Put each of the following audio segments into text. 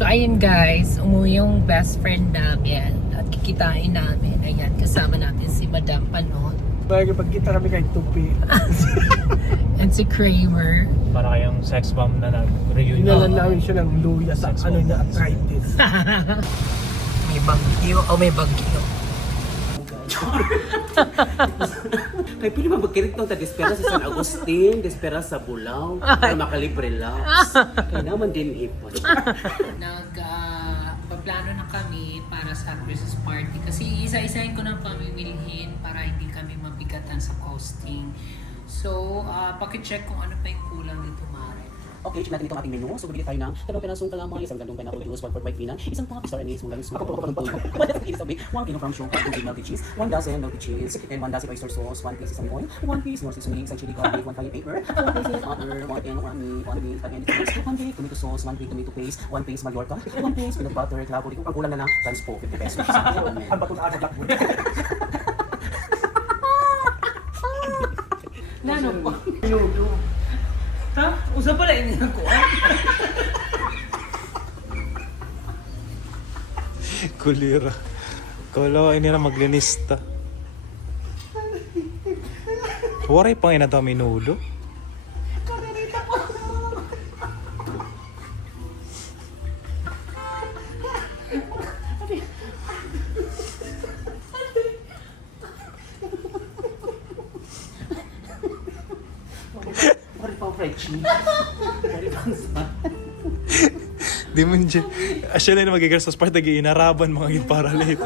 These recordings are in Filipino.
So ayun guys, umuwi yung best friend namin at kikitain namin. Ayan, kasama natin si Madam Panon. Bagay pagkita kami kay Tupi. And si Kramer. Para kayong sex bomb na nag-reunion. Inalan namin siya ng luya sa Sex ano bomb. na arthritis. May bagyo o may bagyo. Kaya pili magkirit nung ta-despera sa San Agustin, despera sa Bulao, para makalibre-relax. Kaya naman din ipon. Paplano na kami para sa Christmas party. Kasi isa-isahin ko ng pamimilhin para hindi kami mabigatan sa costing. So, pakicheck kung ano pa yung kulang dito, Mare. Okay, check natin itong ating menu. So, bibili tayo ng 2 pirasong kalamay, isang gandong pineapple juice, 1 4 pinan, isang pang star anise, mong langis, 1 kilo from shong, 2 melty cheese, 1 dozen melty cheese, and 1 dozen oyster sauce, 1 piece sesame oil, 1 piece more seasoning, isang chili garlic, 1 cayenne pepper, 1 piece butter, 1 can of meat, 1 piece spaghetti sauce, 1 piece tomato sauce, 1 piece tomato paste, 1 piece Mallorca, 1 piece peanut butter, clavo, ang kulang na lang, times po, 50 pesos. Ang bato na sa blackboard. Nano po? Minuto. Ha? Usa pala ini ako. Kulira. Kala ini na maglinista. Waray pang ina daw minudo. Pari pang fried cheese. Pari pang sa... Di mo dyan. Asya na magigas sa part nag inaraban mga yung paralit.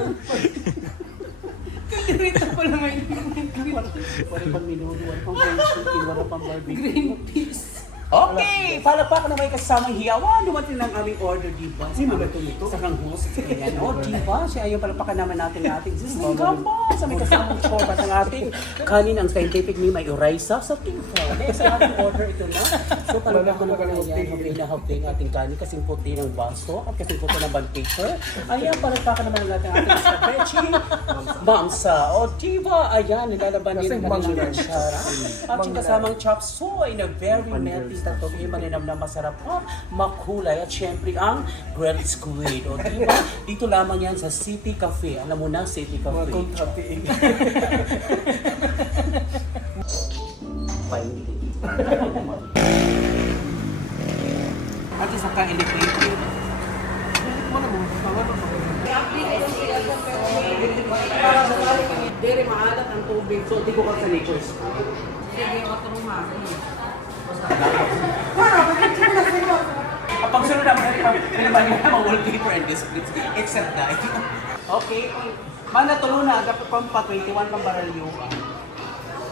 Dito pala may Pari pang minuto, pari pang fried chicken, pari pang barbecue. green peas. Okay, palakpakan na may kasamang hiyawan. Dumating ng aming order, diba? Sino ba ito? Sa kang host. Ayan, o, diba? Siya yung palakpakan naman natin ng ating sizzling gamba sa may kasamang chorbat ng ating kanin. Ang scientific name ay Orisa sa Tifa. Next, sa ating order ito na. So, palakpakan naman yan. Mabinahapin ang ating kanin kasing puti ng baso at kasing puti ng bond paper. Ayan, palakpakan naman natin ang ating spaghetti. Bangsa. O, diba? Ayan, nilalaban din Kasing ang kanilang mangga. kutsara. At yung kasamang chop suey na very melty tatoy, malinam na masarap at makulay. At syempre ang grilled squid. O diba? Dito lamang yan sa City Cafe. Alam mo na, City Cafe. Kontrati. At isa kang elevated. Mana mo? Dere maalat ang tubig. So, di ko ka sa nature school. Kapag sunod naman, pinaban nyo na mga wallpaper and displays, except that. Okay, mana tulo na, dapat pang pa 21 pang baralyo.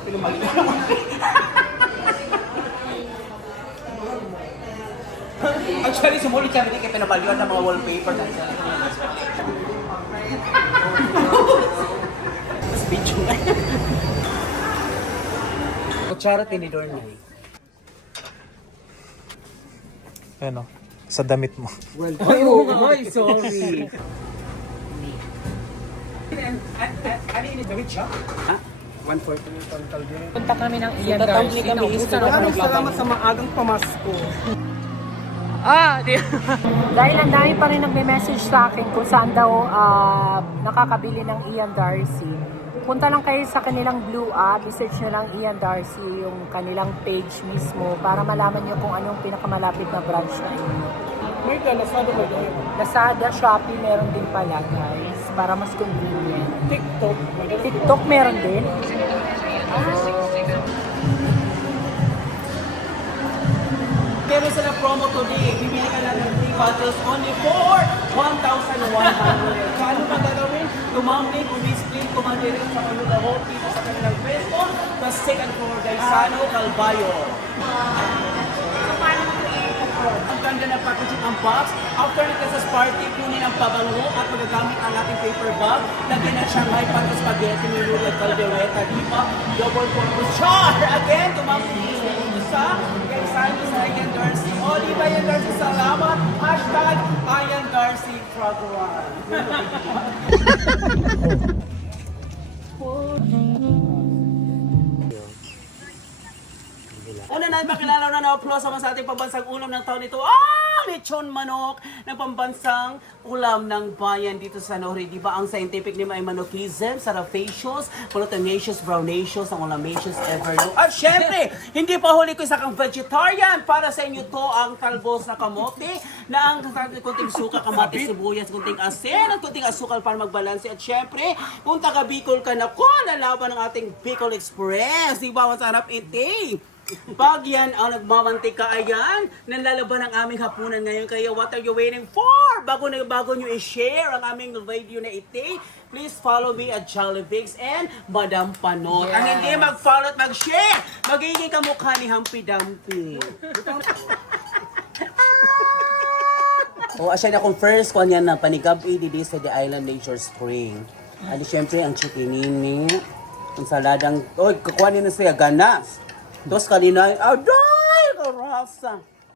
Pinumali na naman. Actually, sumulit kami din kaya pinabalyoan ng mga wallpaper. Mas video na. Kutsara tinidor na eh. Ano? Sa damit mo. Well, Ay, ay, sorry. Ano yun, damit siya? Ha? 140. Punta kami ng Ian Tatawag Darcy. kami, Naubusan ako Maraming ng salamat sa maagang pamasko. Dahil ang dami pa rin nagme-message sa akin kung saan daw nakakabili ng Ian Darcy. Punta lang kayo sa kanilang Blue App, i-search nyo lang Ian Darcy, yung kanilang page mismo para malaman nyo kung anong pinakamalapit na branch na inyo. May Lazada ba yun? Lazada, Shopee meron din pala guys, para mas convenient. TikTok. TikTok meron din. Meron sila promo today. Bibili ka lang ng 3 bottles only for 1,100. Kano ba gagawin? Tumambling, umisplin, kumandirin sa kanila hopi sa kanilang pwesto. The second floor, Gaisano, Calvayo. Ang ganda na packaging ang box. After ng Casas Party, kunin ang pabango at magagamit ang ating paper bag. Lagyan ng Shanghai pata spaghetti, nilulog at caldereta. Diba? Double purpose char! Again, tumambling sa Gaisano sa Ian Darcy. O, diba Ian Darcy, salamat. Hashtag Ian Darcy Fraguan. Una na, makilala na na-upload sa ating pambansang ulam ng taon nito. Ah! lechon manok ng pambansang ulam ng bayan dito sa Nori. Di ba ang scientific name ay manokism, sarafaceous, glutamaceous, brownaceous, ang ulamaceous everlow. At syempre, hindi pa huli ko isa kang vegetarian. Para sa inyo to ang talbos na kamote na ang kunting suka, kamatis, sibuyas, kunting asin, at kunting asukal para magbalanse. At syempre, kung taga Bicol ka na ko, lalaban ng ating Bicol Express. Di ba, masarap iti. Pag yan ang nagmamantika, ayan, nalalaban ang aming hapunan ngayon. Kaya what are you waiting for? Bago nyo i-share ang aming video na iti, please follow me at Jollibix and Madam Panot. Ang hindi mag-follow at mag-share, magiging kamukha ni Humpy Dumpy. Asya na akong first kung yan na panigab-i didi sa The Island Nature Spring. Ano syempre ang chikinini, ang saladang, kukuha na siya ganas. Dos kanina, aday, karasa.